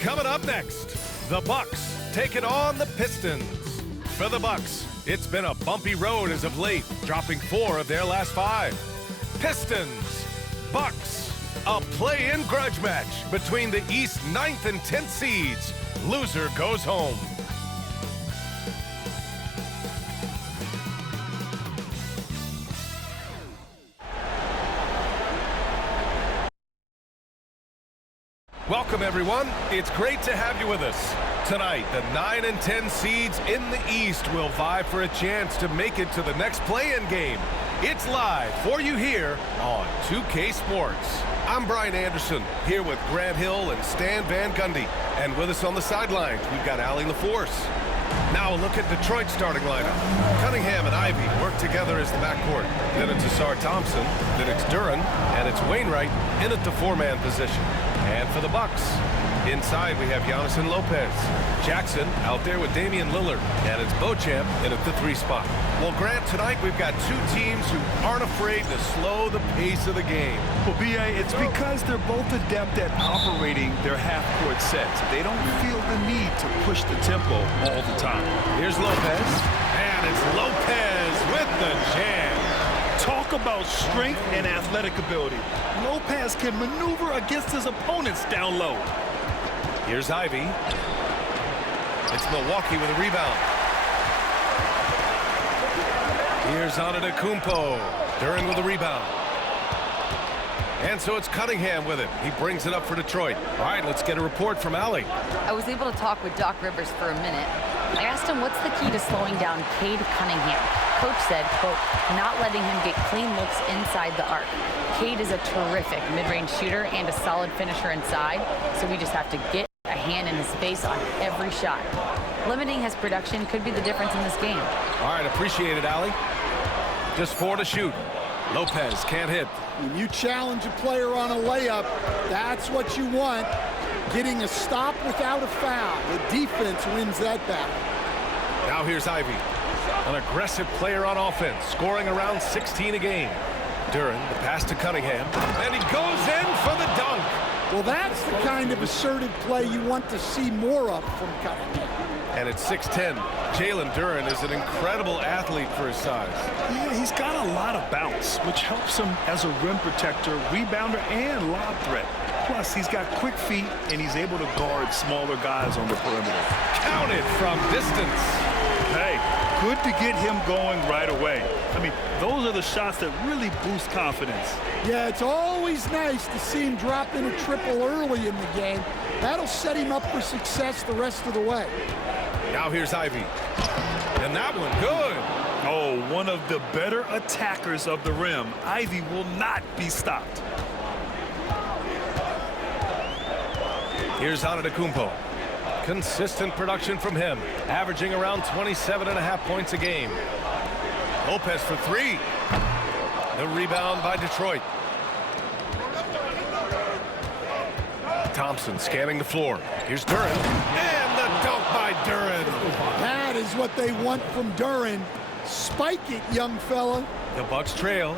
Coming up next, the Bucks taking on the Pistons. For the Bucks, it's been a bumpy road as of late, dropping 4 of their last 5. Pistons, Bucks, a play-in grudge match between the East 9th and 10th seeds. Loser goes home. Welcome, everyone. It's great to have you with us. Tonight, the 9 and 10 seeds in the East will vie for a chance to make it to the next play-in game. It's live for you here on 2K Sports. I'm Brian Anderson, here with Grant Hill and Stan Van Gundy. And with us on the sidelines, we've got Allie LaForce. Now a look at Detroit's starting lineup. Cunningham and Ivey work together as the backcourt. Then it's Asar Thompson, then it's Duren, and it's Wainwright in at the 4-man position. And for the Bucks, inside we have Giannis and Lopez. Jackson out there with Damian Lillard, and it's Beauchamp in at the 3 spot. Well, Grant, tonight we've got 2 teams who aren't afraid to slow the pace of the game. Well, B.A., it's because they're both adept at operating their half-court sets. They don't feel the need to push the tempo all the time. Here's Lopez, and it's Lopez with the jam. Talk about strength and athletic ability. Lopez can maneuver against his opponents down low. Here's Ivey. It's Milwaukee with a rebound. Here's Antetokounmpo. Duren with a rebound. And so it's Cunningham with it. He brings it up for Detroit. All right, let's get a report from Allie. I was able to talk with Doc Rivers for a minute. I asked him what's the key to slowing down Cade Cunningham. Coach said, quote, not letting him get clean looks inside the arc. Cade is a terrific mid-range shooter and a solid finisher inside, so we just have to get a hand in his face on every shot. Limiting his production could be the difference in this game. All right, appreciate it, Allie. Just 4 to shoot. Lopez can't hit. When you challenge a player on a layup, that's what you want. Getting a stop without a foul. The defense wins that battle. Now here's Ivey. An aggressive player on offense, scoring around 16 a game. Duren, the pass to Cunningham, and he goes in for the dunk. Well, that's the kind of assertive play you want to see more of from Cunningham. And it's 6'10". Jalen Duren is an incredible athlete for his size. Yeah, he's got a lot of bounce, which helps him as a rim protector, rebounder, and lob threat. Plus, he's got quick feet, and he's able to guard smaller guys on the perimeter. Counted from distance. Hey, good to get him going right away. I mean, those are the shots that really boost confidence. Yeah, it's always nice to see him drop in a triple early in the game. That'll set him up for success the rest of the way. Now here's Ivey. And that one, good. Oh, one of the better attackers of the rim. Ivey will not be stopped. Here's Antetokounmpo. Consistent production from him, averaging around 27.5 points a game. Lopez for 3. The rebound by Detroit. Thompson scanning the floor. Here's Duren. And the dunk by Duren. That is what they want from Duren. Spike it, young fella. The Bucks trail.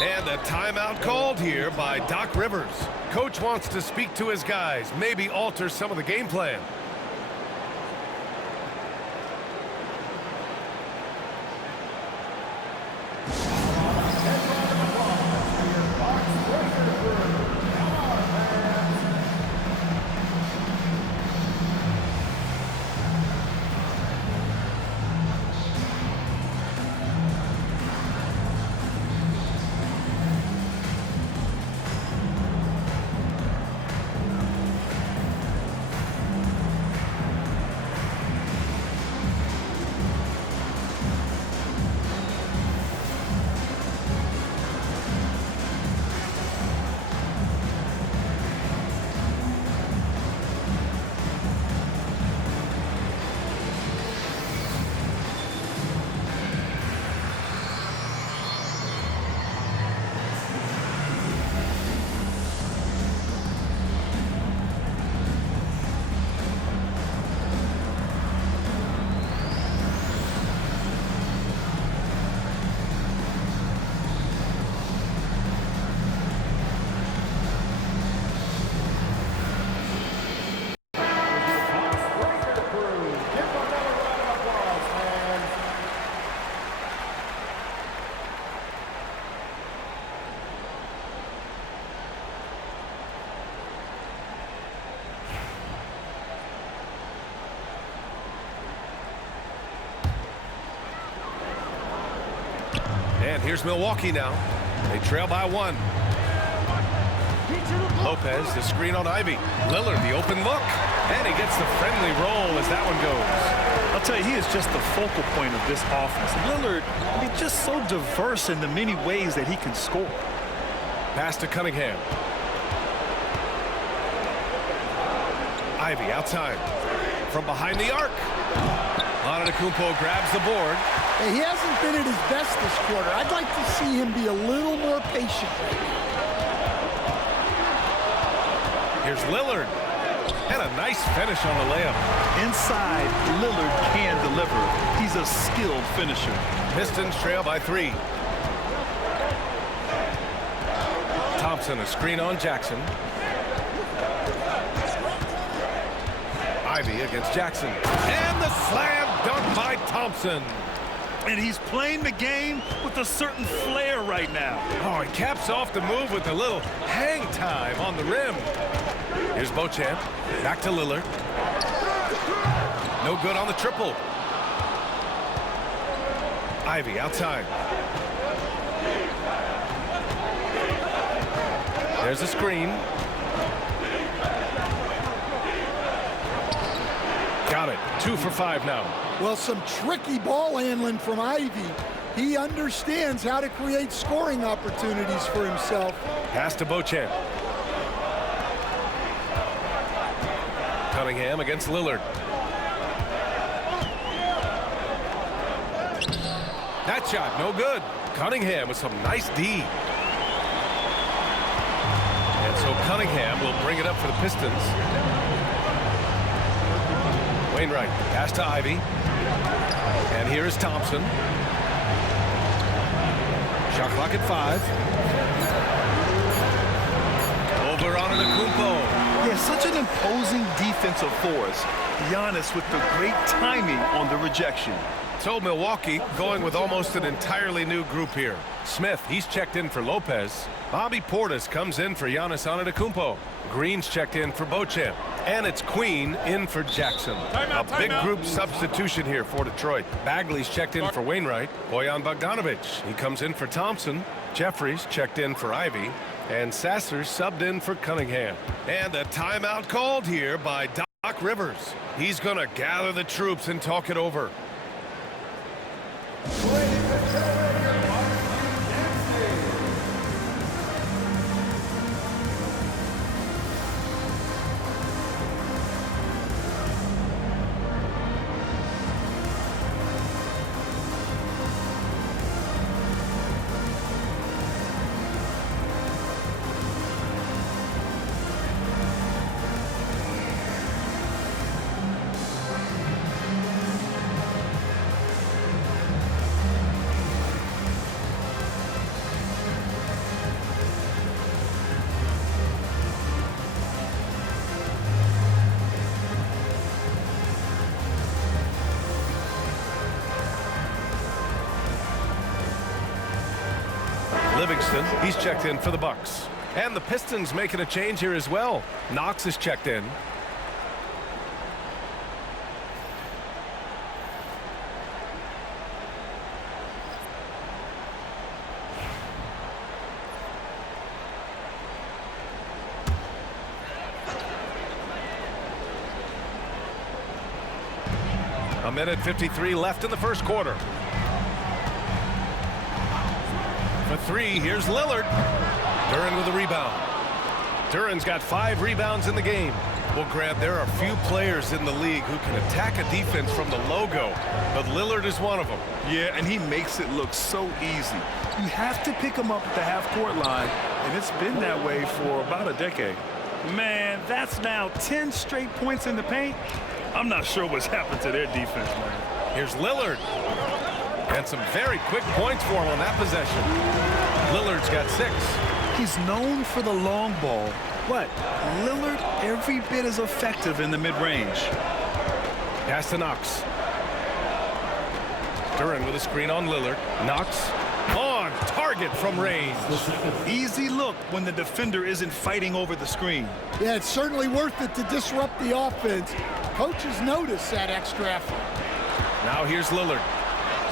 And a timeout called here by Doc Rivers. Coach wants to speak to his guys, maybe alter some of the game plan. And here's Milwaukee now. They trail by 1. Lopez, the screen on Ivy. Lillard, the open look. And he gets the friendly roll as that one goes. I'll tell you, he is just the focal point of this offense. Lillard, I mean, just so diverse in the many ways that he can score. Pass to Cunningham. Ivy outside. From behind the arc. Antetokounmpo grabs the board. Hey, he hasn't been at his best this quarter. I'd like to see him be a little more patient right now. Here's Lillard. And a nice finish on the layup. Inside, Lillard can deliver. He's a skilled finisher. Pistons trail by 3. Thompson, a screen on Jackson. Ivy against Jackson. And the slam dunk by Thompson. And he's playing the game with a certain flair right now. Oh, he caps off the move with a little hang time on the rim. Here's Beauchamp. Back to Lillard. No good on the triple. Ivy outside. There's a screen. Got it. 2 for 5 now. Well, some tricky ball handling from Ivy. He understands how to create scoring opportunities for himself. Pass to Beauchamp. Cunningham against Lillard. That shot, no good. Cunningham with some nice D. And so Cunningham will bring it up for the Pistons. Wainwright, pass to Ivy. And here is Thompson. Shot clock at 5. Over Antetokounmpo. Yeah, such an imposing defensive force. Giannis with the great timing on the rejection. So Milwaukee going with almost an entirely new group here. Smith, he's checked in for Lopez. Bobby Portis comes in for Giannis Antetokounmpo. Green's checked in for Beauchamp. And it's Queen in for Jackson. A big group substitution here for Detroit. Bagley's checked in for Wainwright. Bojan Bogdanovic, he comes in for Thompson. Jeffries checked in for Ivy. And Sasser's subbed in for Cunningham. And a timeout called here by Doc Rivers. He's going to gather the troops and talk it over. Livingston, he's checked in for the Bucks. And the Pistons making a change here as well. Knox is checked in. A minute 53 left in the first quarter. For 3, here's Lillard. Duren with a rebound. Duren's got 5 rebounds in the game. Well, Grant, there are few players in the league who can attack a defense from the logo, but Lillard is one of them. Yeah, and he makes it look so easy. You have to pick him up at the half-court line, and it's been that way for about a decade. Man, that's now 10 straight points in the paint. I'm not sure what's happened to their defense, man. Here's Lillard. And some very quick points for him on that possession. Lillard's got 6. He's known for the long ball, but Lillard every bit as effective in the mid-range. Pass to Knox. Duren with a screen on Lillard. Knox on target from range. Easy look when the defender isn't fighting over the screen. Yeah, it's certainly worth it to disrupt the offense. Coaches notice that extra effort. Now here's Lillard.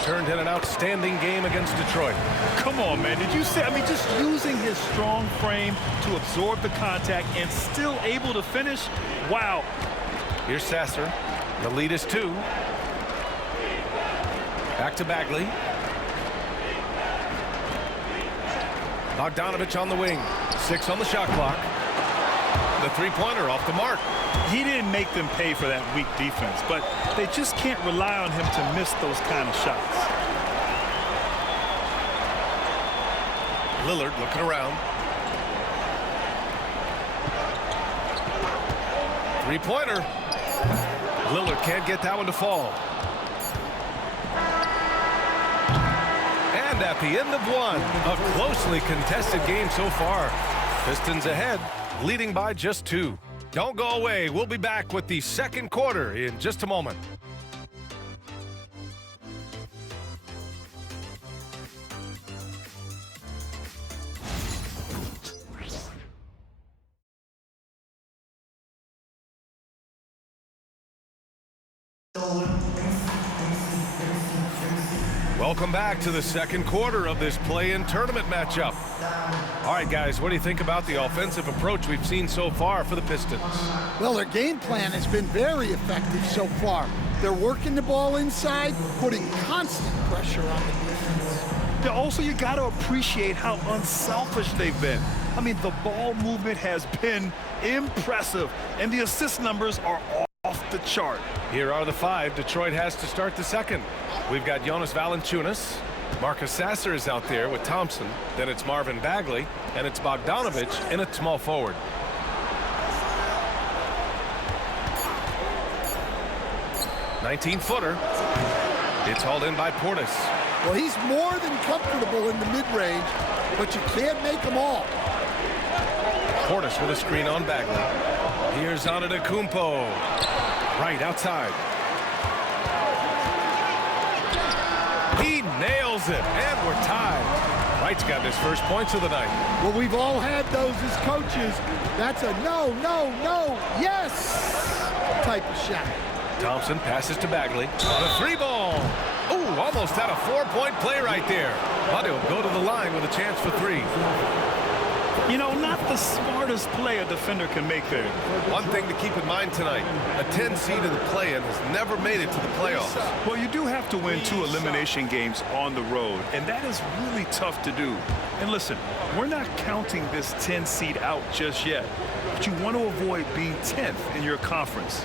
turned in an outstanding game against Detroit. Come on, man. Did you see? I mean, just using his strong frame to absorb the contact and still able to finish. Wow. Here's Sasser. The lead is 2. Back to Bagley. Bogdanovich on the wing. 6 on the shot clock. The three-pointer off the mark. He didn't make them pay for that weak defense, but they just can't rely on him to miss those kind of shots. Lillard looking around. Three-pointer. Lillard can't get that one to fall. And at the end of one, a closely contested game so far. Pistons ahead, leading by just 2. Don't go away. We'll be back with the second quarter in just a moment. Welcome back to the second quarter of this play-in tournament matchup. All right, guys, what do you think about the offensive approach we've seen so far for the Pistons? Well, their game plan has been very effective so far. They're working the ball inside, putting constant pressure on the defense. Yeah, also, you got to appreciate how unselfish they've been. I mean, the ball movement has been impressive, and the assist numbers are off the chart. Here are the 5 Detroit has to start the second. We've got Jonas Valanciunas. Marcus Sasser is out there with Thompson. Then it's Marvin Bagley, and it's Bogdanovich in at small forward. (19-footer). It's hauled in by Portis. Well, he's more than comfortable in the mid-range, but you can't make them all. Portis with a screen on Bagley. Here's Antetokounmpo. Right outside. He nails it, and we're tied. Wright's got his first points of the night. Well, we've all had those as coaches. That's a no, no, no, yes type of shot. Thompson passes to Bagley. The 3-ball. Ooh, almost had a 4-point play right there. But he'll go to the line with a chance for 3. You know, not the smartest play a defender can make there. One thing to keep in mind tonight, a 10 seed in the play-in has never made it to the playoffs. Well, you do have to win 2 elimination games on the road, and that is really tough to do. And listen, we're not counting this 10 seed out just yet, but you want to avoid being 10th in your conference.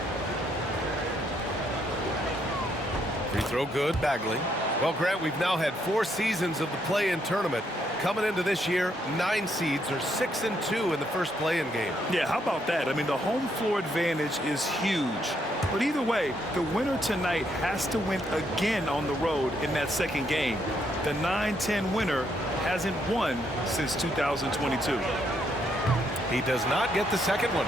Free throw good, Bagley. Well, Grant, we've now had 4 seasons of the play-in tournament. Coming into this year, 9 seeds are 6-2 in the first play-in game. Yeah, how about that? I mean, the home floor advantage is huge. But either way, the winner tonight has to win again on the road in that second game. The 9-10 winner hasn't won since 2022. He does not get the second one.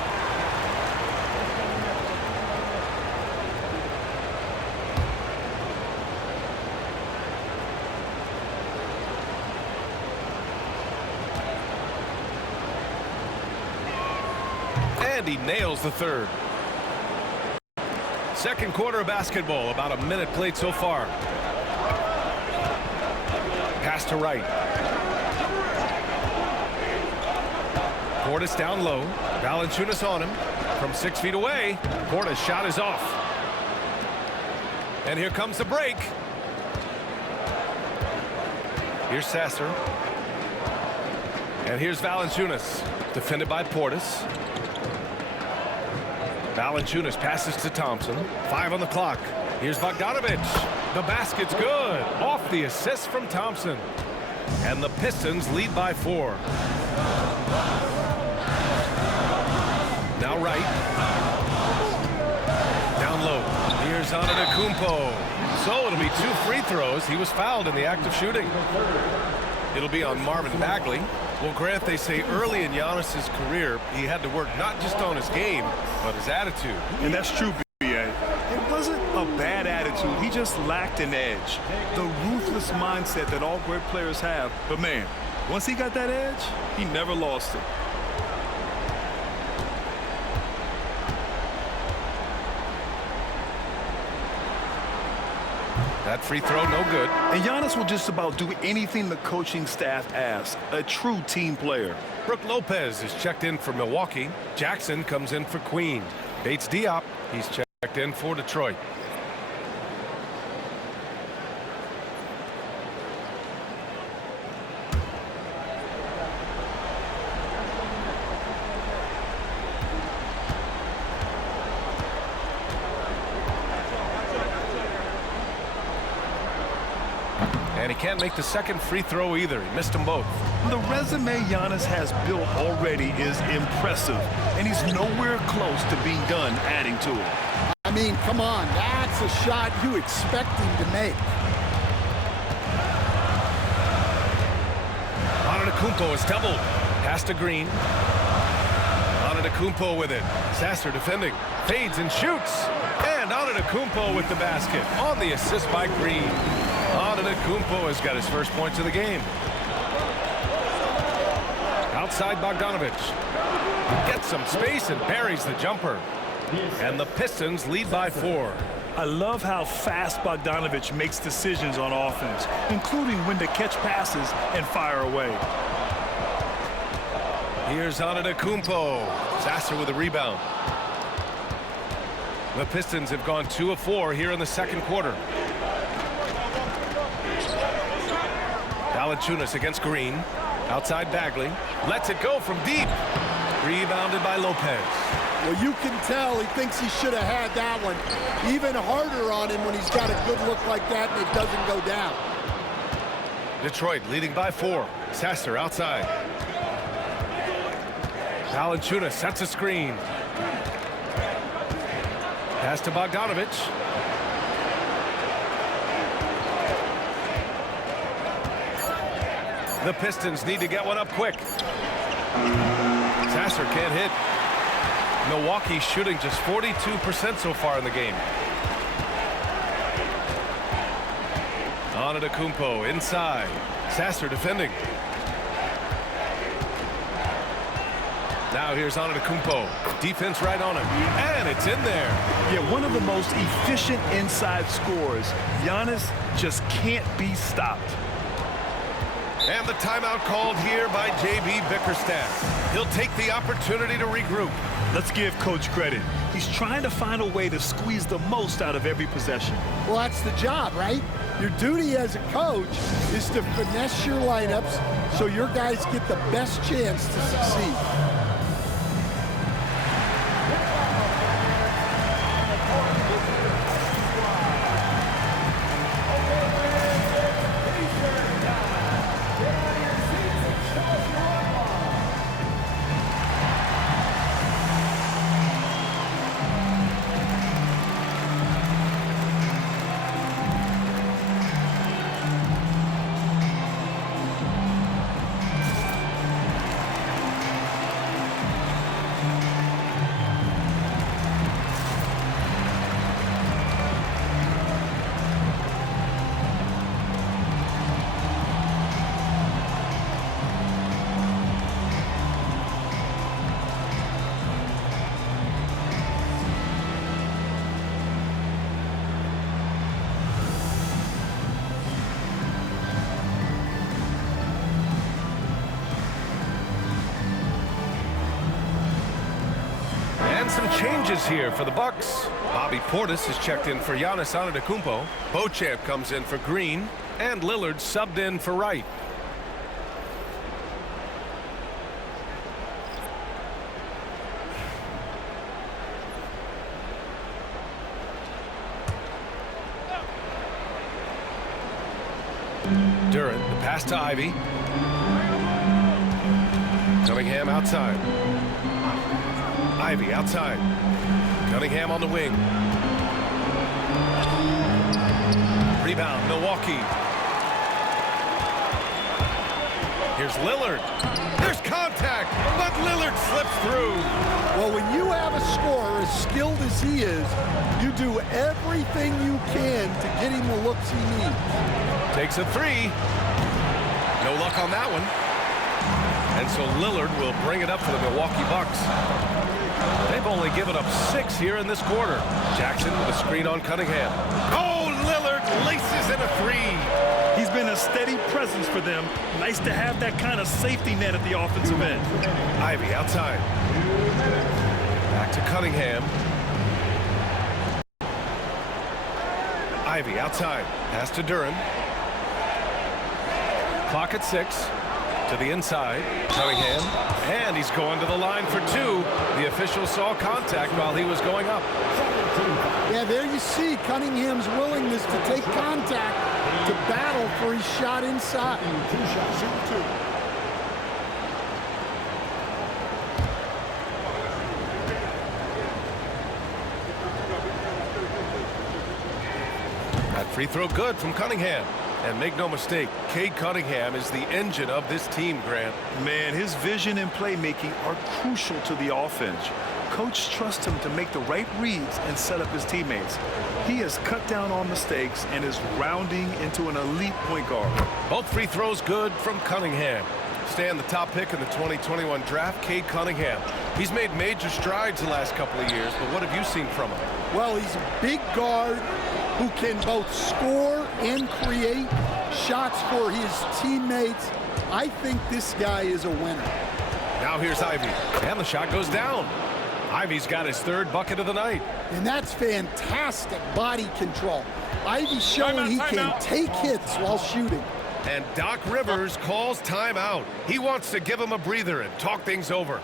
And he nails the third. Second quarter of basketball, about a minute played so far. Pass to Wright. Portis down low. Valanciunas on him from 6 feet away. Portis' shot is off. And here comes the break. Here's Sasser. And here's Valanciunas, defended by Portis. Valanciunas passes to Thompson. 5 on the clock. Here's Bogdanovich. The basket's good. Off the assist from Thompson. And the Pistons lead by 4. Now Wright. Down low. Here's Antetokounmpo. So it'll be 2 free throws. He was fouled in the act of shooting. It'll be on Marvin Bagley. Well, Grant, they say early in Giannis's career, he had to work not just on his game, but his attitude. And that's true, B.A. It wasn't a bad attitude. He just lacked an edge. The ruthless mindset that all great players have. But, man, once he got that edge, he never lost it. That free throw, no good. And Giannis will just about do anything the coaching staff asks. A true team player. Brook Lopez is checked in for Milwaukee. Jackson comes in for Queens. Bates Diop, he's checked in for Detroit. And he can't make the second free throw either. He missed them both. The resume Giannis has built already is impressive, and he's nowhere close to being done adding to it. I mean, come on, that's a shot you expect him to make. Antetokounmpo is doubled. Pass to Green. Antetokounmpo with it. Sasser defending. Fades and shoots. And Antetokounmpo with the basket on the assist by Green. Antetokounmpo has got his first points of the game. Outside Bogdanovic. Gets some space and buries the jumper. And the Pistons lead by 4. I love how fast Bogdanovic makes decisions on offense, including when to catch passes and fire away. Here's Antetokounmpo. Sasser with a rebound. The Pistons have gone 2 of 4 here in the second quarter. Valanciunas against Green. Outside Bagley. Lets it go from deep. Rebounded by Lopez. Well, you can tell he thinks he should have had that one. Even harder on him when he's got a good look like that and it doesn't go down. Detroit leading by 4. Sasser outside. Valanciunas sets a screen. Pass to Bogdanovic. The Pistons need to get one up quick. Sasser can't hit. Milwaukee shooting just 42% so far in the game. Antetokounmpo inside. Sasser defending. Now here's Antetokounmpo. Defense right on him. And it's in there. Yeah, one of the most efficient inside scorers. Giannis just can't be stopped. And the timeout called here by J.B. Bickerstaff. He'll take the opportunity to regroup. Let's give Coach credit. He's trying to find a way to squeeze the most out of every possession. Well, that's the job, right? Your duty as a coach is to finesse your lineups so your guys get the best chance to succeed. Some changes here for the Bucks. Bobby Portis is checked in for Giannis Antetokounmpo. Beauchamp comes in for Green. And Lillard subbed in for Wright. Durant, the pass to Ivy. Cunningham outside. Ivy outside. Cunningham on the wing. Rebound, Milwaukee. Here's Lillard. There's contact, but Lillard slips through. Well, when you have a scorer as skilled as he is, you do everything you can to get him the looks he needs. Takes a 3. No luck on that one. And so Lillard will bring it up for the Milwaukee Bucks. They've only given up 6 here in this quarter. Jackson with a screen on Cunningham. Oh, Lillard laces in a three. He's been a steady presence for them. Nice to have that kind of safety net at the offensive end. Ivey outside. Back to Cunningham. Ivey outside. Pass to Duren. Clock at 6. To the inside. Cunningham. And he's going to the line for 2. The official saw contact while he was going up. Yeah, there you see Cunningham's willingness to take contact to battle for his shot inside. That free throw good from Cunningham. And make no mistake, Cade Cunningham is the engine of this team, Grant. Man, his vision and playmaking are crucial to the offense. Coach trusts him to make the right reads and set up his teammates. He has cut down on mistakes and is rounding into an elite point guard. Both free throws good from Cunningham. Staying the top pick in the 2021 draft, Cade Cunningham. He's made major strides the last couple of years, but what have you seen from him? Well, he's a big guard who can both score and create shots for his teammates. I think this guy is a winner. Now here's Ivey, and the shot goes down. Ivey's got his 3rd bucket of the night. And that's fantastic body control. Ivey's showing he can take hits while shooting. And Doc Rivers calls timeout. He wants to give him a breather and talk things over.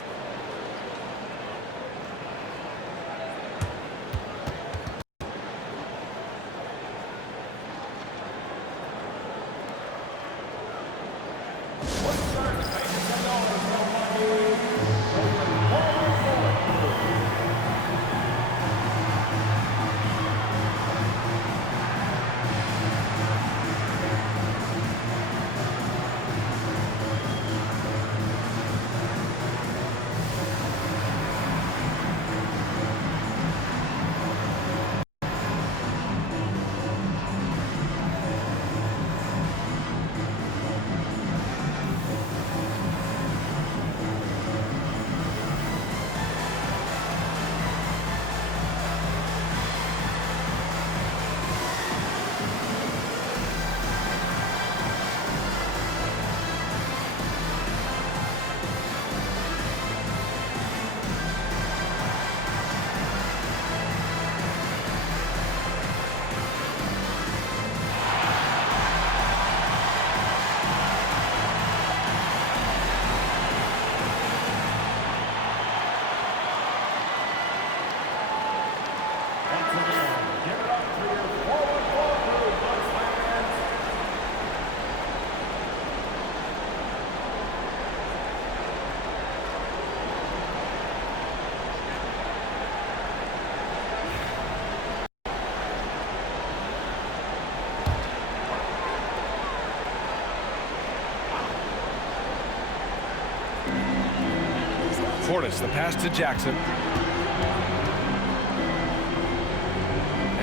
Portis, the pass to Jackson.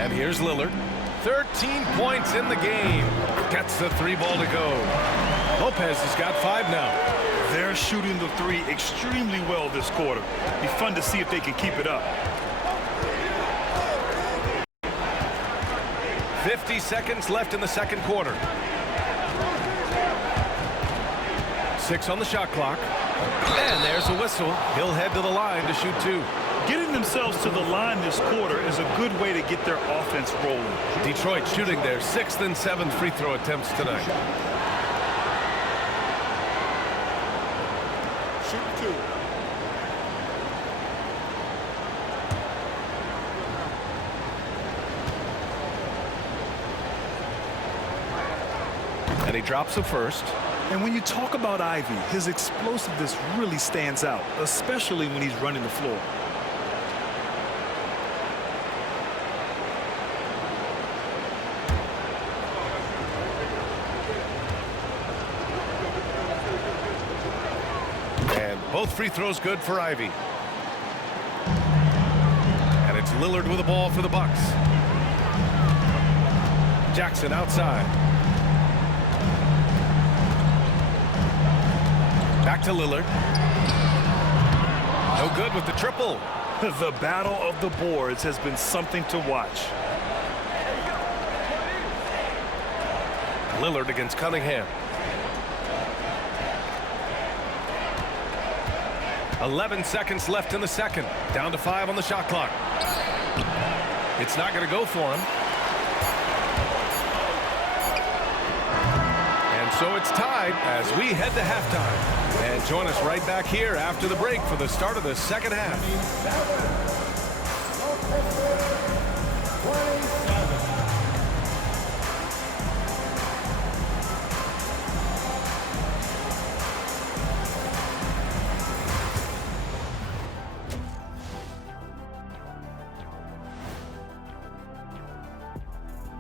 And here's Lillard. 13 points in the game. Gets the 3 ball to go. Lopez has got 5 now. They're shooting the 3 extremely well this quarter. Be fun to see if they can keep it up. 50 seconds left in the 2nd quarter. 6 on the shot clock. And there's a whistle. He'll head to the line to shoot 2. Getting themselves to the line this quarter is a good way to get their offense rolling. Detroit shooting their 6th and 7th free throw attempts tonight. Shoot 2. And he drops the first. And when you talk about Ivey, his explosiveness really stands out, especially when he's running the floor. And both free throws good for Ivey. And it's Lillard with the ball for the Bucks. Jackson outside. Back to Lillard. No good with the triple. The battle of the boards has been something to watch. Lillard against Cunningham. 11 seconds left in the second. Down to 5 on the shot clock. It's not going to go for him. And so it's tied as we head to halftime. And join us right back here after the break for the start of the second half.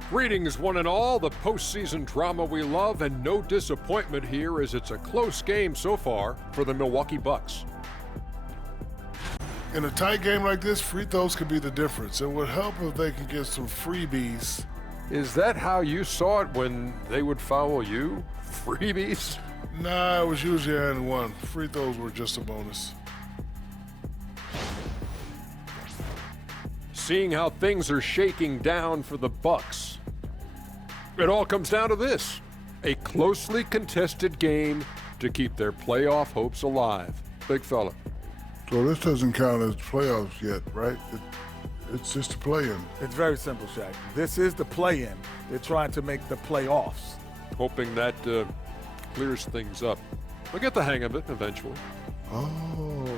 Greetings, one and all. The postseason drama we love, and no disappointment here as it's a close game so far for the Milwaukee Bucks. In a tight game like this, free throws could be the difference. It would help if they could get some freebies. Is that how you saw it when they would foul you? Freebies? Nah, it was usually and one. Free throws were just a bonus. Seeing how things are shaking down for the Bucks, it all comes down to this: a closely contested game to keep their playoff hopes alive. Big fella. So this doesn't count as playoffs yet, right? It's just a play-in. It's very simple, Shaq. This is the play-in. They're trying to make the playoffs. Hoping that clears things up. We'll get the hang of it eventually. Oh.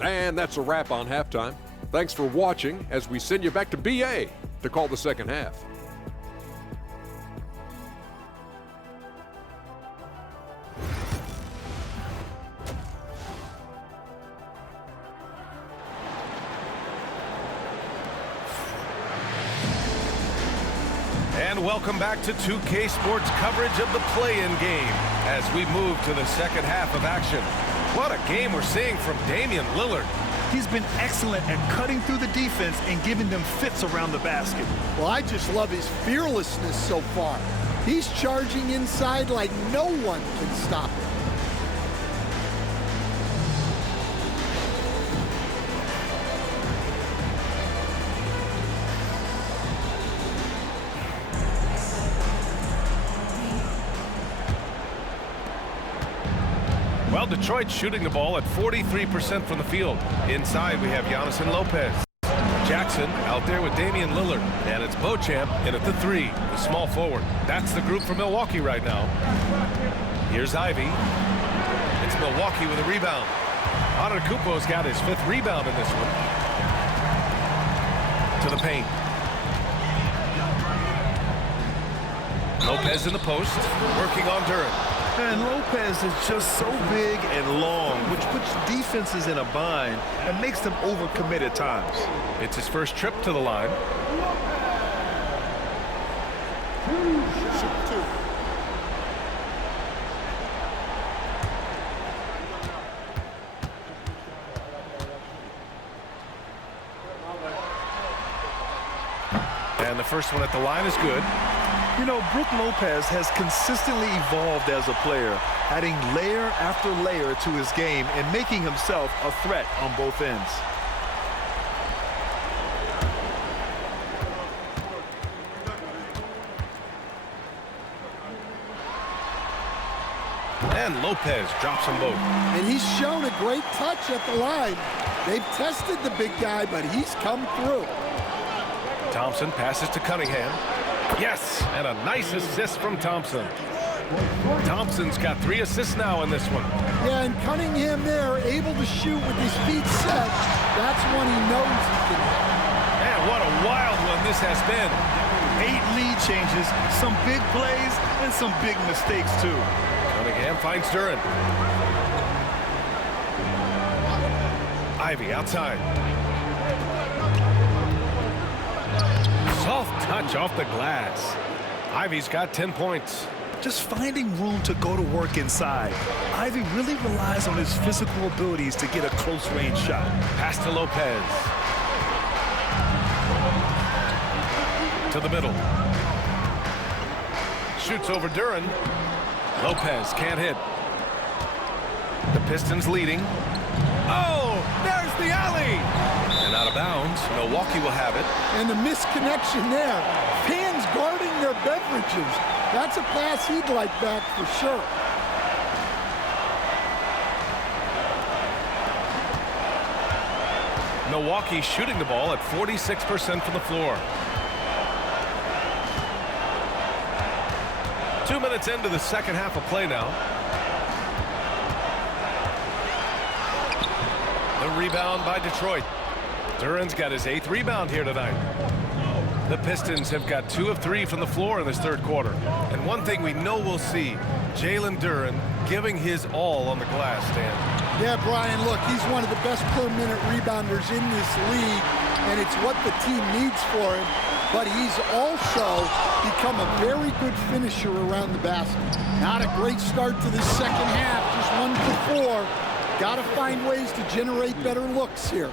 And that's a wrap on halftime. Thanks for watching as we send you back to BA to call the second half. And welcome back to 2K Sports coverage of the play-in game as we move to the second half of action. What a game we're seeing from Damian Lillard. He's been excellent at cutting through the defense and giving them fits around the basket. Well, I just love his fearlessness so far. He's charging inside like no one can stop him. Well, Detroit's shooting the ball at 43% from the field. Inside, we have Giannis and Lopez. Jackson out there with Damian Lillard. And it's Beauchamp in at the 3, the small forward. That's the group for Milwaukee right now. Here's Ivy. It's Milwaukee with a rebound. Antetokounmpo's got his 5th rebound in this one. To the paint. Lopez in the post, working on Durant. And Lopez is just so big and long, which puts defenses in a bind and makes them overcommit at times. It's his first trip to the line. And the first one at the line is good. You know, Brook Lopez has consistently evolved as a player, adding layer after layer to his game and making himself a threat on both ends. And Lopez drops them both. And he's shown a great touch at the line. They've tested the big guy, but he's come through. Thompson passes to Cunningham. Yes, and a nice assist from Thompson. Thompson's got 3 assists now in this one. Yeah, and Cunningham there, able to shoot with his feet set. That's when he knows he can hit. Man, what a wild one this has been. 8 lead changes, some big plays, and some big mistakes, too. Cunningham finds Durant. Ivy outside. Soft touch off the glass. Ivy's got 10 points. Just finding room to go to work inside. Ivy really relies on his physical abilities to get a close-range shot. Pass to Lopez. To the middle. Shoots over Durant. Lopez can't hit. The Pistons leading. Oh, there's the alley! And out of bounds, Milwaukee will have it. And the misconnection there. Fans guarding their beverages. That's a pass he'd like back for sure. Milwaukee shooting the ball at 46% from the floor. 2 minutes into the second half of play now. The rebound by Detroit. Duren's got his 8th rebound here tonight. The Pistons have got 2 of 3 from the floor in this third quarter. And one thing we know we'll see, Jalen Duren giving his all on the glass, Stan. Yeah, Brian, look, he's one of the best per-minute rebounders in this league, and it's what the team needs for him. But he's also become a very good finisher around the basket. Not a great start to the second half, just 1 for 4. Got to find ways to generate better looks here.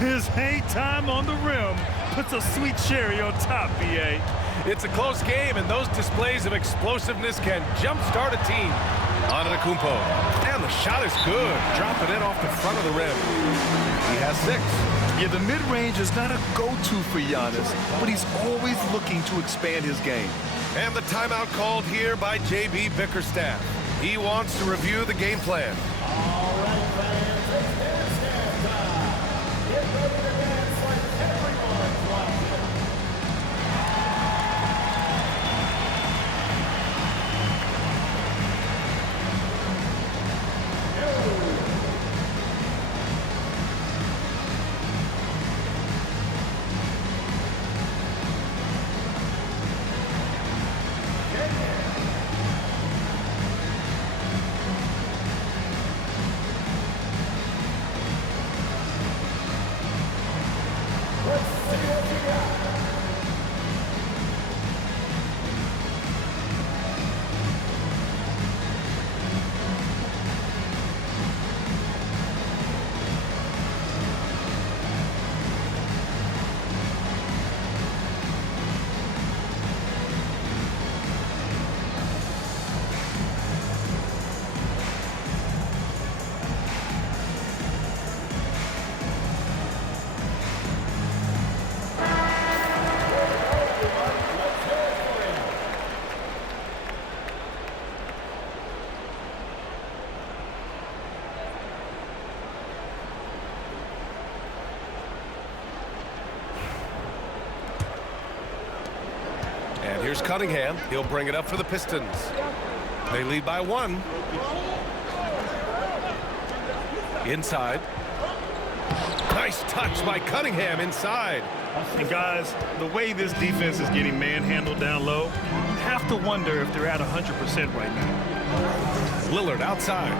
His hang time on the rim puts a sweet cherry on top, B.A. It's a close game, and those displays of explosiveness can jumpstart a team. Antetokounmpo, and the shot is good. Dropping it off the front of the rim. He has 6. Yeah, the mid-range is not a go-to for Giannis, but he's always looking to expand his game. And the timeout called here by J.B. Bickerstaff. He wants to review the game plan. All right, fans, it's dance time. Get ready to dance like everyone's watching. And here's Cunningham. He'll bring it up for the Pistons. They lead by 1. Inside. Nice touch by Cunningham inside. And guys, the way this defense is getting manhandled down low, you have to wonder if they're at 100% right now. Lillard outside.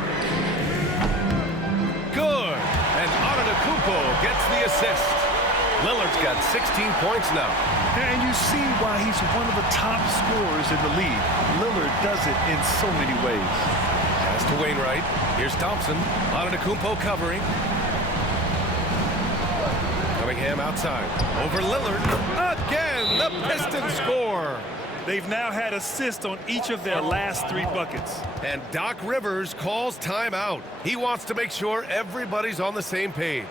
Good. And Antetokounmpo gets the assist. Lillard's got 16 points now. And you see why he's one of the top scorers in the league. Lillard does it in so many ways. Pass to Wainwright. Here's Thompson. Antetokounmpo covering. Cunningham outside. Over Lillard. Again, the Pistons score. They've now had assists on each of their last 3 buckets. And Doc Rivers calls timeout. He wants to make sure everybody's on the same page.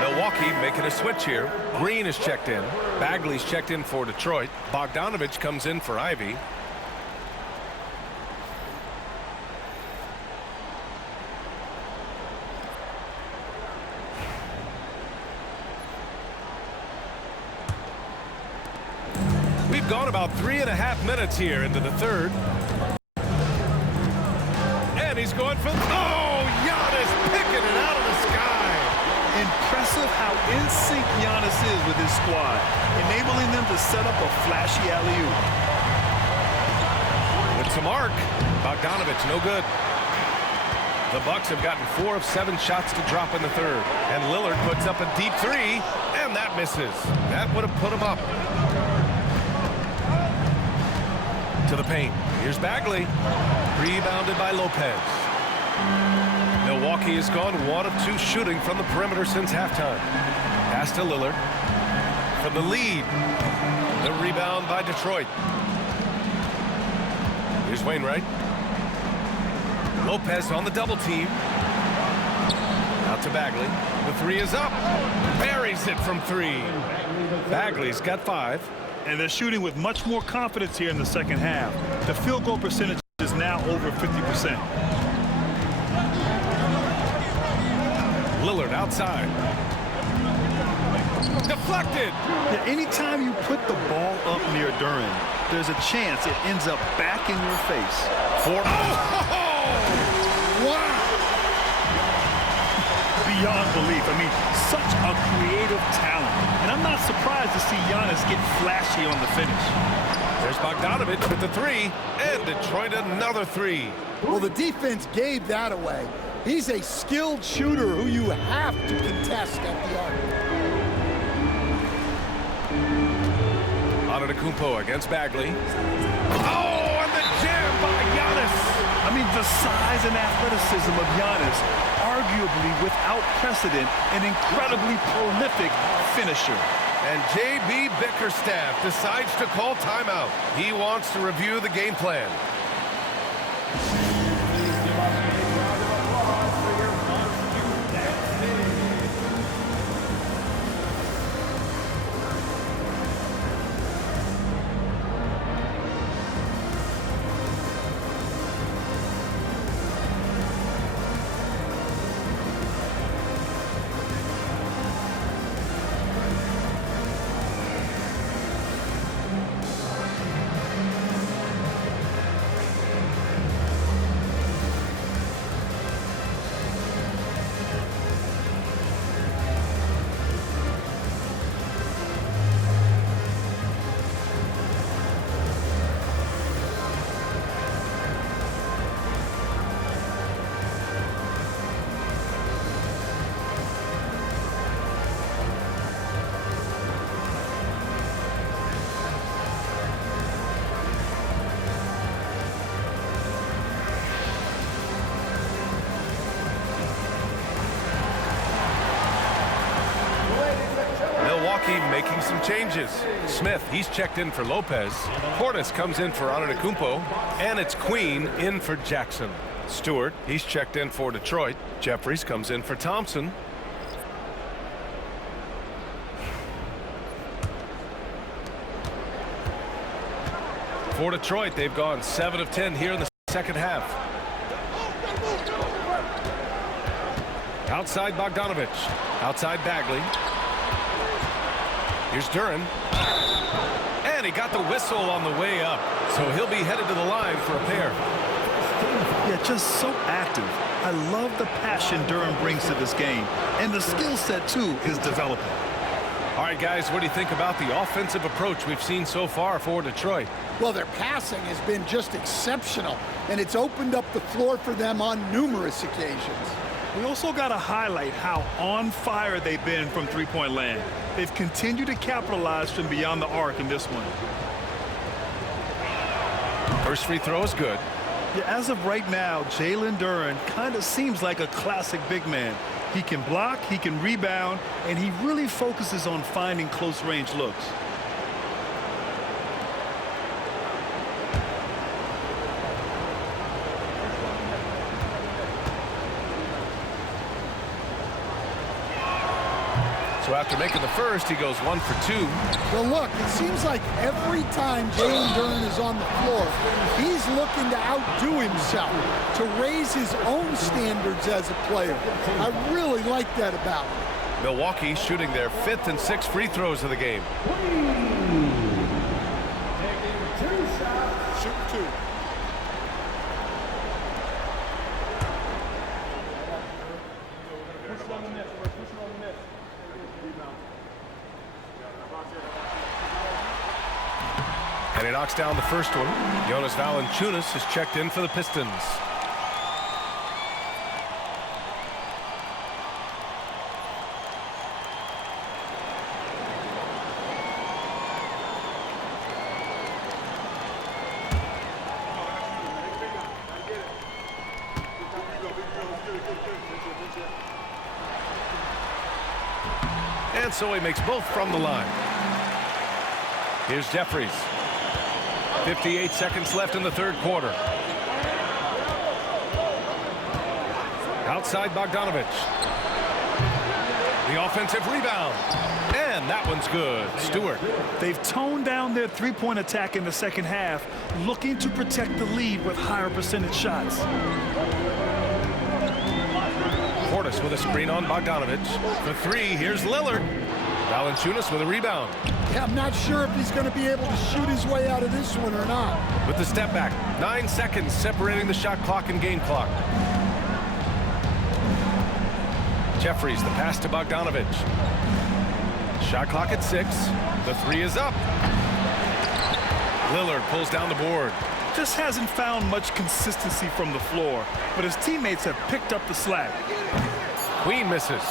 Milwaukee making a switch here. Green is checked in. Bagley's checked in for Detroit. Bogdanovich comes in for Ivy. We've gone about 3.5 minutes here into the third. And he's going for... Oh, Giannis picking it out of the sky. Impressive how in sync Giannis is with his squad, enabling them to set up a flashy alley-oop. With some arc, Bogdanovich no good. The Bucks have gotten 4 of 7 shots to drop in the third. And Lillard puts up a deep three, and that misses. That would have put him up. To the paint. Here's Bagley. Rebounded by Lopez. Milwaukee has gone 1 of 2 shooting from the perimeter since halftime. Pass to Lillard. From the lead. The rebound by Detroit. Here's Wainwright. Lopez on the double team. Out to Bagley. The three is up. Buries it from 3. Bagley's got 5. And they're shooting with much more confidence here in the second half. The field goal percentage is now over 50%. Lillard outside. Deflected. Yeah, anytime you put the ball up near Duren, there's a chance it ends up back in your face. Wow! Beyond belief. I mean, such a creative talent. And I'm not surprised to see Giannis get flashy on the finish. There's Bogdanovich with the 3, and Detroit another 3. Well, the defense gave that away. He's a skilled shooter who you have to contest at the arc. Antetokounmpo against Bagley. Oh, and the jam by Giannis. I mean, the size and athleticism of Giannis, arguably without precedent, an incredibly prolific finisher. And J.B. Bickerstaff decides to call timeout. He wants to review the game plan. Making some changes. Smith, he's checked in for Lopez. Portis comes in for Antetokounmpo. And it's Queen in for Jackson. Stewart, he's checked in for Detroit. Jeffries comes in for Thompson. For Detroit, they've gone 7 of 10 here in the second half. Outside Bogdanovich. Outside Bagley. Here's Duren. And he got the whistle on the way up. So he'll be headed to the line for a pair. Yeah, just so active. I love the passion Duren brings to this game. And the skill set, too, is developing. All right, guys, what do you think about the offensive approach we've seen so far for Detroit? Well, their passing has been just exceptional, and it's opened up the floor for them on numerous occasions. We also got to highlight how on fire they've been from three-point land. They've continued to capitalize from beyond the arc in this one. First free throw is good. Yeah, as of right now, Jalen Duren kind of seems like a classic big man. He can block, he can rebound, and he really focuses on finding close-range looks. So after making the first, he goes 1 for 2. Well, look, it seems like every time Jalen Duren is on the floor, he's looking to outdo himself, to raise his own standards as a player. I really like that about him. Milwaukee shooting their 5th and 6th free throws of the game. Shoot 2. And he knocks down the first one. Jonas Valanciunas has checked in for the Pistons. And so he makes both from the line. Here's Jeffries. 58 seconds left in the third quarter. Outside Bogdanovic. The offensive rebound. And that one's good. Stewart. They've toned down their three-point attack in the second half, looking to protect the lead with higher percentage shots. Portis with a screen on Bogdanovic. For three, here's Lillard. Valanciunas with a rebound. Yeah, I'm not sure if he's going to be able to shoot his way out of this one or not. With the step back, 9 seconds separating the shot clock and game clock. Jeffries, the pass to Bogdanovic. Shot clock at 6. The three is up. Lillard pulls down the board. Just hasn't found much consistency from the floor, but his teammates have picked up the slack. Queen misses.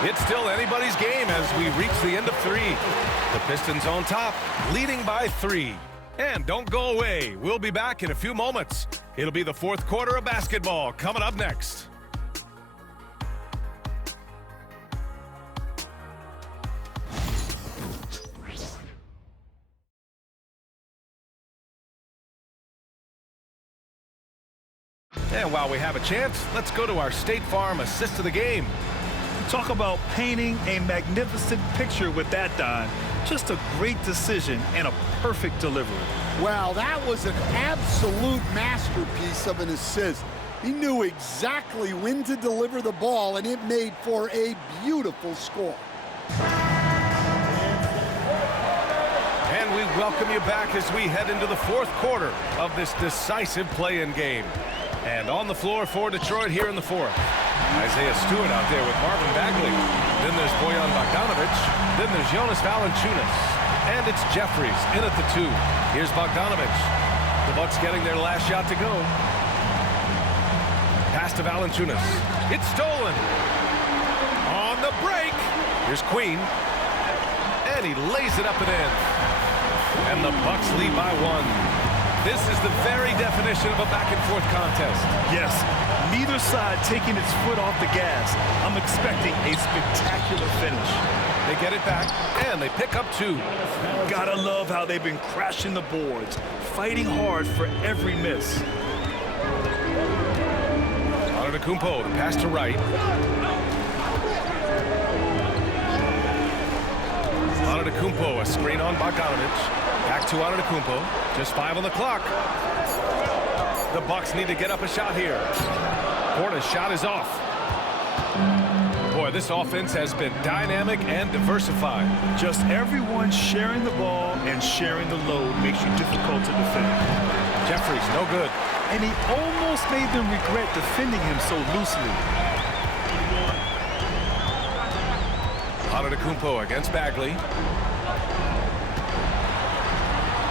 It's still anybody's game as we reach the end of 3. The Pistons on top, leading by 3. And don't go away. We'll be back in a few moments. It'll be the fourth quarter of basketball coming up next. And while we have a chance, let's go to our State Farm assist of the game. Talk about painting a magnificent picture with that, Don. Just a great decision and a perfect delivery. Wow, that was an absolute masterpiece of an assist. He knew exactly when to deliver the ball, and it made for a beautiful score. And we welcome you back as we head into the fourth quarter of this decisive play-in game. And on the floor for Detroit here in the fourth, Isaiah Stewart out there with Marvin Bagley. Then there's Bojan Bogdanovic. Then there's Jonas Valanciunas. And it's Jeffries in at the 2. Here's Bogdanovic. The Bucks getting their last shot to go. Pass to Valanciunas. It's stolen. On the break. Here's Queen. And he lays it up and in. And the Bucks lead by 1. This is the very definition of a back-and-forth contest. Yes, neither side taking its foot off the gas. I'm expecting a spectacular finish. They get it back, and they pick up 2. Gotta love how they've been crashing the boards, fighting hard for every miss. Antetokounmpo, the pass to Wright. Antetokounmpo, a screen on Bogdanovic. Back to Antetokounmpo. Just 5 on the clock. The Bucks need to get up a shot here. Portis' shot is off. Boy, this offense has been dynamic and diversified. Just everyone sharing the ball and sharing the load makes you difficult to defend. Jeffries, no good. And he almost made them regret defending him so loosely. Antetokounmpo against Bagley.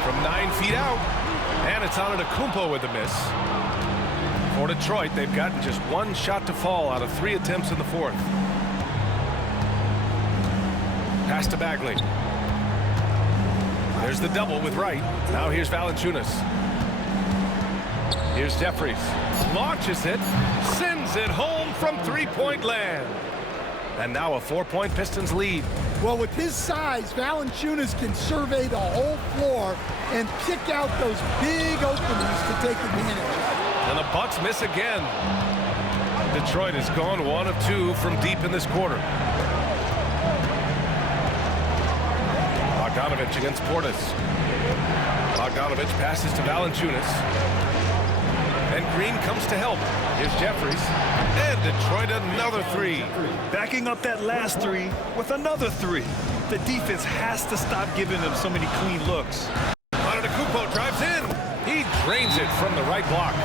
From 9 feet out. And it's Antetokounmpo with the miss. For Detroit, they've gotten just 1 shot to fall out of 3 attempts in the fourth. Pass to Bagley. There's the double with Wright. Now here's Valanciunas. Here's Jeffries. Launches it. Sends it home from three-point land. And now a 4-point Pistons lead. Well, with his size, Valanciunas can survey the whole floor and pick out those big openings to take advantage. And the Bucks miss again. Detroit has gone 1 of 2 from deep in this quarter. Bogdanovic against Portis. Bogdanovic passes to Valanciunas. And Green comes to help. Here's Jeffries. And Detroit another 3. Backing up that last 3 with another 3. The defense has to stop giving them so many clean looks. Antetokounmpo drives in. He drains it from the right block.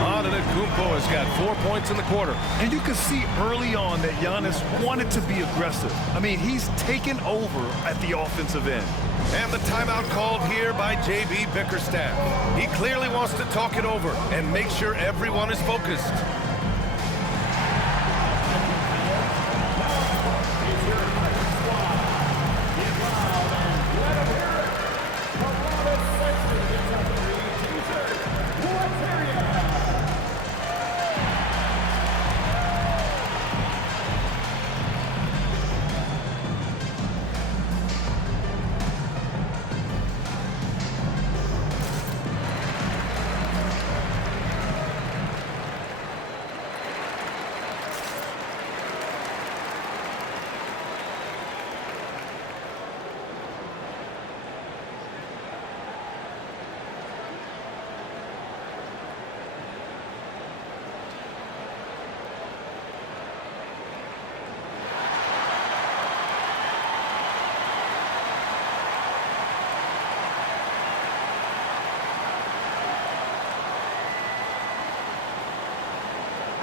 Antetokounmpo has got 4 points in the quarter. And you can see early on that Giannis wanted to be aggressive. I mean, he's taken over at the offensive end. And the timeout called here by J.B. Bickerstaff. He clearly wants to talk it over and make sure everyone is focused.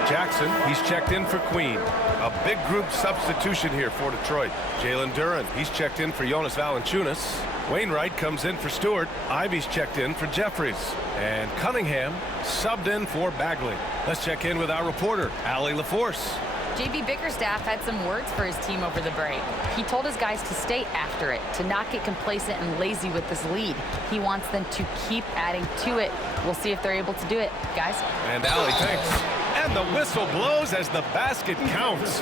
Jackson, he's checked in for Queen. A big group substitution here for Detroit. Jalen Duren, he's checked in for Jonas Valanciunas. Wainwright comes in for Stewart. Ivy's checked in for Jeffries. And Cunningham subbed in for Bagley. Let's check in with our reporter, Allie LaForce. J.B. Bickerstaff had some words for his team over the break. He told his guys to stay after it, to not get complacent and lazy with this lead. He wants them to keep adding to it. We'll see if they're able to do it, guys. And Allie, thanks. And the whistle blows as the basket counts.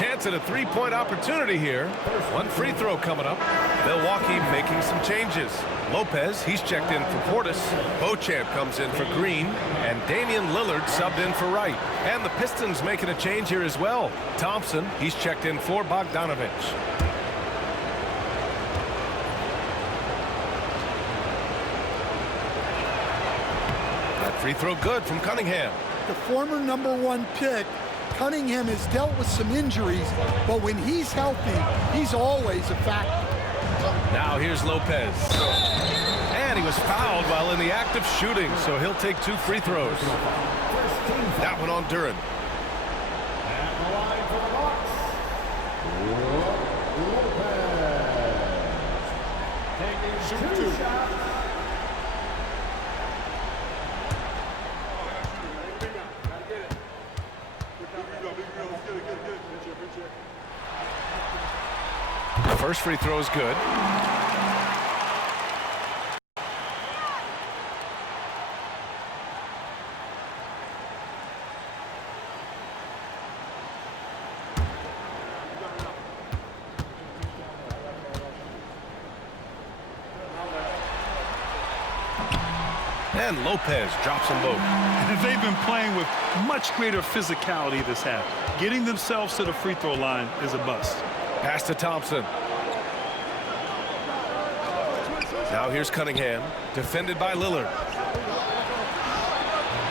Chance at a three-point opportunity here. One free throw coming up. Milwaukee making some changes. Lopez, he's checked in for Portis. Beauchamp comes in for Green. And Damian Lillard subbed in for Wright. And the Pistons making a change here as well. Thompson, he's checked in for Bogdanovich. That free throw good from Cunningham. The former #1 pick, Cunningham has dealt with some injuries, but when he's healthy, he's always a factor. Now here's Lopez. And he was fouled while in the act of shooting, so he'll take 2 free throws. That one on Duren. At the line for the Bucks, Lopez. Taking 2 shots. The first free throw is good. And Lopez drops them both. They've been playing with much greater physicality this half. Getting themselves to the free throw line is a bust. Pass to Thompson. Now here's Cunningham, defended by Lillard.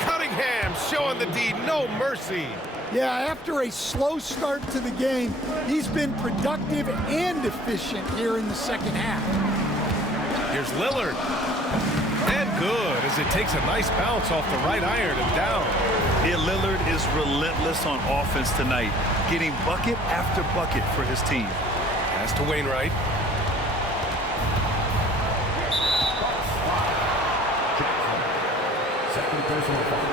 Cunningham showing the D, no mercy. Yeah, after a slow start to the game, he's been productive and efficient here in the second half. Here's Lillard. And good, as it takes a nice bounce off the right iron and down. Yeah, Lillard is relentless on offense tonight, getting bucket after bucket for his team. Pass to Wainwright. Second personal foul.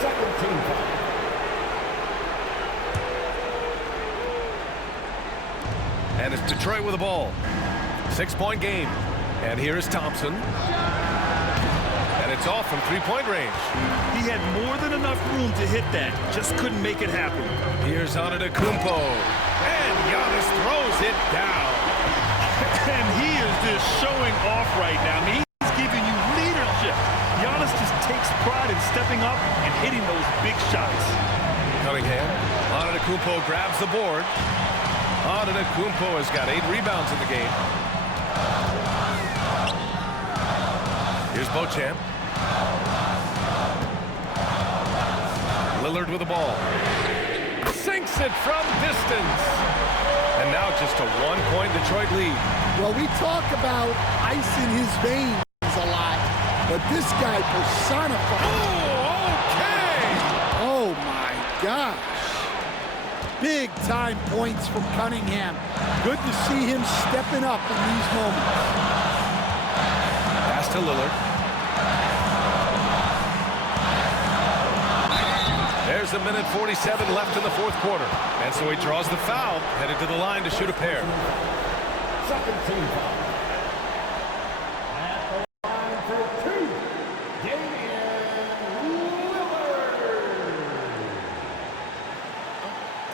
Second team foul. And it's Detroit with the ball. 6-point game. And here is Thompson. And it's off from 3-point range. He had more than enough room to hit that, just couldn't make it happen. Here's Antetokounmpo. And Giannis throws it down. And he is just showing off right now. I mean, he's giving you leadership. Giannis just takes pride in stepping up and hitting those big shots. Cunningham. Antetokounmpo grabs the board. Antetokounmpo has got 8 rebounds in the game. Here's Beauchamp. Lillard with the ball. Sinks sinks it from distance. And now just a one-point Detroit lead. Well, we talk about ice in his veins a lot, but this guy personifies. Oh, okay! Oh, my gosh. Big-time points from Cunningham. Good to see him stepping up in these moments. Pass to Lillard. There's a minute 47 left in the fourth quarter. And so he draws the foul, headed to the line to shoot a pair. Second team foul. At the line for two, Damian Lillard.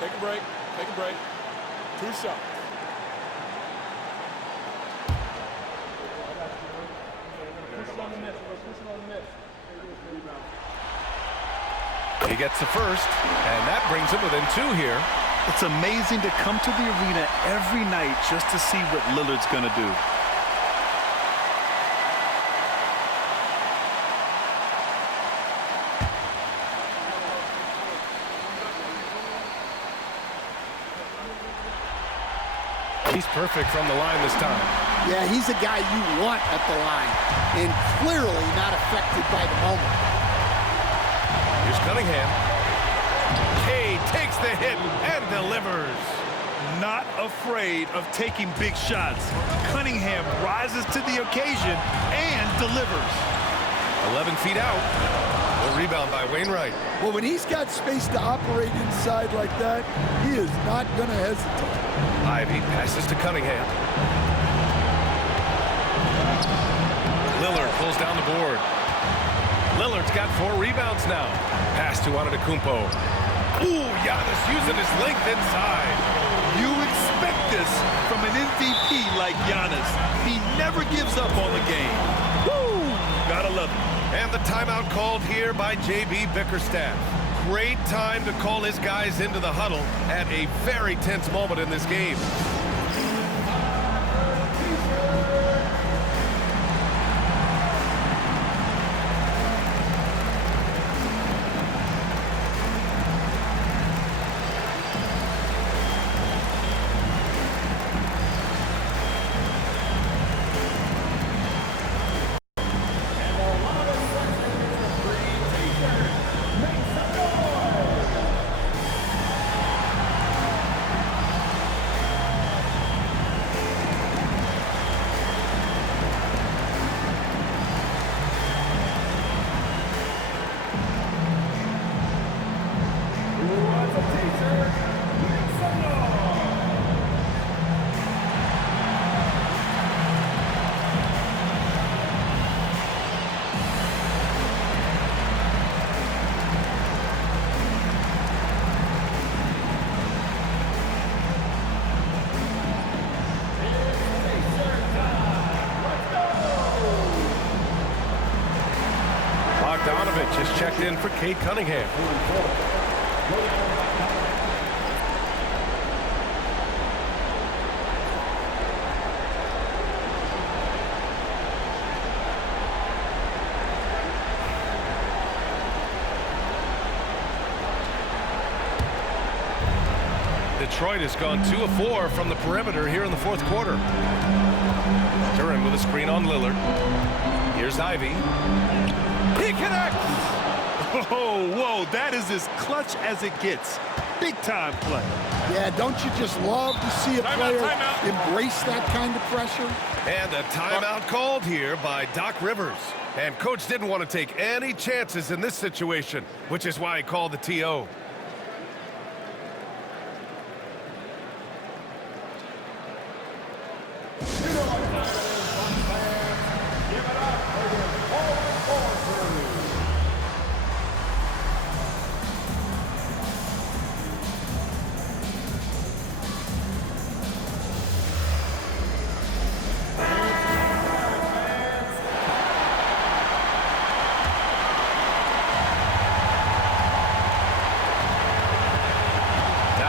Take a break. Take a break. 2 shots. He gets the first, and that brings him within 2 here. It's amazing to come to the arena every night just to see what Lillard's going to do. He's perfect from the line this time. Yeah, he's a guy you want at the line, and clearly not affected by the moment. Here's Cunningham. Cade takes the hit and delivers. Not afraid of taking big shots. Cunningham rises to the occasion and delivers. 11 feet out. A rebound by Wainwright. Well, when he's got space to operate inside like that, he is not going to hesitate. Ivy passes to Cunningham. Lillard pulls down the board. Lillard's got 4 rebounds now. Pass to Antetokounmpo. Ooh, Giannis using his length inside. You expect this from an MVP like Giannis. He never gives up on the game. Woo! Gotta love it. And the timeout called here by J.B. Bickerstaff. Great time to call his guys into the huddle at a very tense moment in this game. Bogdanovich has checked in for Cade Cunningham. Detroit has gone 2 of 4 from the perimeter here in the fourth quarter. Duran with a screen on Lillard. Here's Ivy. He connects! Oh, whoa, that is as clutch as it gets. Big-time play. Yeah, don't you just love to see a player embrace that kind of pressure? And a timeout called here by Doc Rivers. And coach didn't want to take any chances in this situation, which is why he called the TO.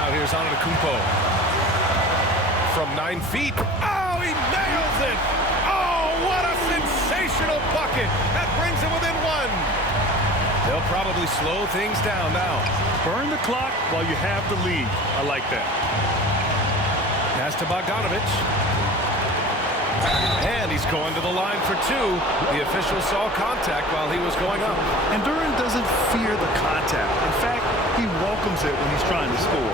Here's Antetokounmpo. From 9 feet. Oh, he nails it! Oh, what a sensational bucket! That brings him within 1. They'll probably slow things down now. Burn the clock while you have the lead. I like that. Pass to Bogdanovich. And he's going to the line for two. The official saw contact while he was going up. And Duren doesn't fear the contact. In fact, he welcomes it when he's trying to score.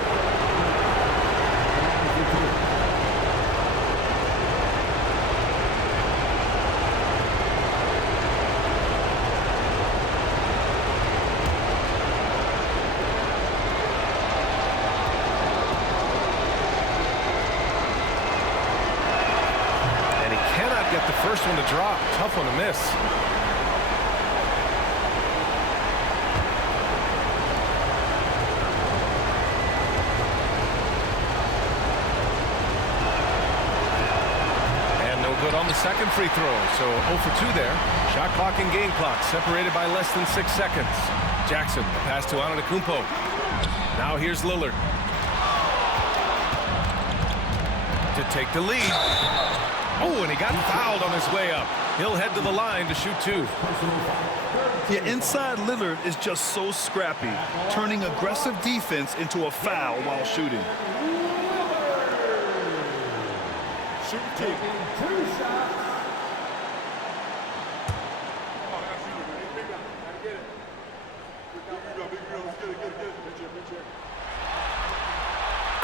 Get the first one to drop. Tough one to miss. And no good on the second free throw. So 0 for 2 there. Shot clock and game clock separated by less than 6 seconds. Jackson, the pass to Antetokounmpo. Now here's Lillard to take the lead. Oh, and he got fouled on his way up. He'll head to the line to shoot two. Yeah, inside Lillard is just so scrappy, turning aggressive defense into a foul while shooting. Taking 2 shots.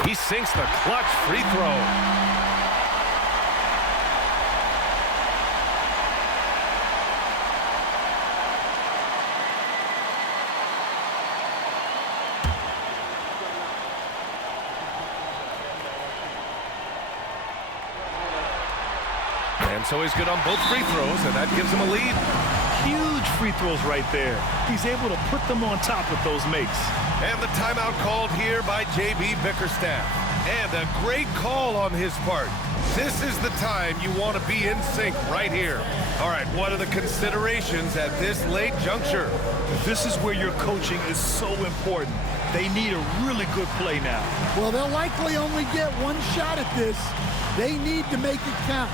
He sinks the clutch free throw. And so he's good on both free throws, and that gives him a lead. Huge free throws right there. He's able to put them on top with those makes. And the timeout called here by J.B. Bickerstaff. And a great call on his part. This is the time you want to be in sync right here. All right, what are the considerations at this late juncture? This is where your coaching is so important. They need a really good play now. Well, they'll likely only get one shot at this. They need to make it count.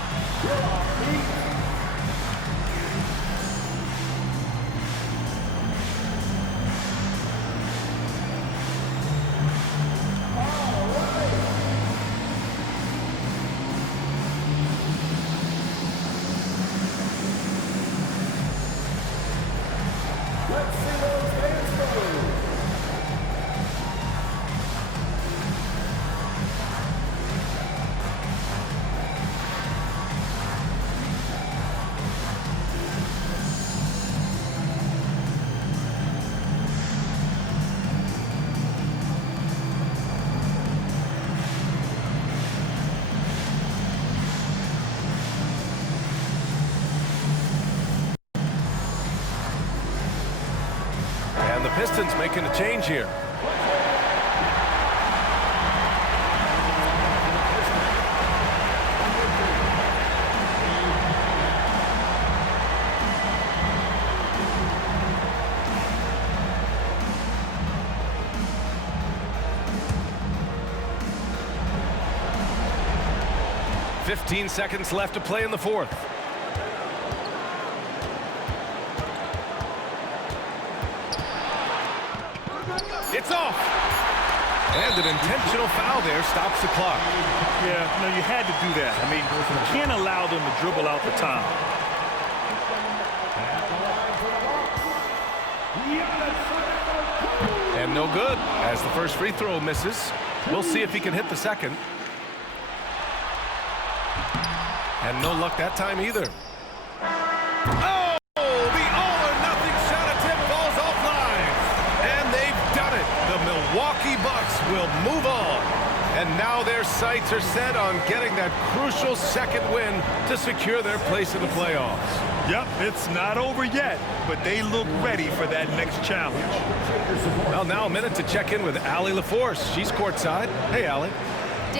Let's see those hands move. And the Pistons making a change here. "15 seconds left to play in the fourth. It's off. And an intentional foul there stops the clock. Yeah, no, you had to do that. I mean, you can't allow them to dribble out the time. And no good as the first free throw misses. We'll see if he can hit the second. And no luck that time either. Oh, the all-or-nothing shot attempt falls offline. And they've done it. The Milwaukee Bucks will move on. And now their sights are set on getting that crucial second win to secure their place in the playoffs. Yep, it's not over yet, but they look ready for that next challenge. Well, now a minute to check in with Allie LaForce. She's courtside. Hey, Allie.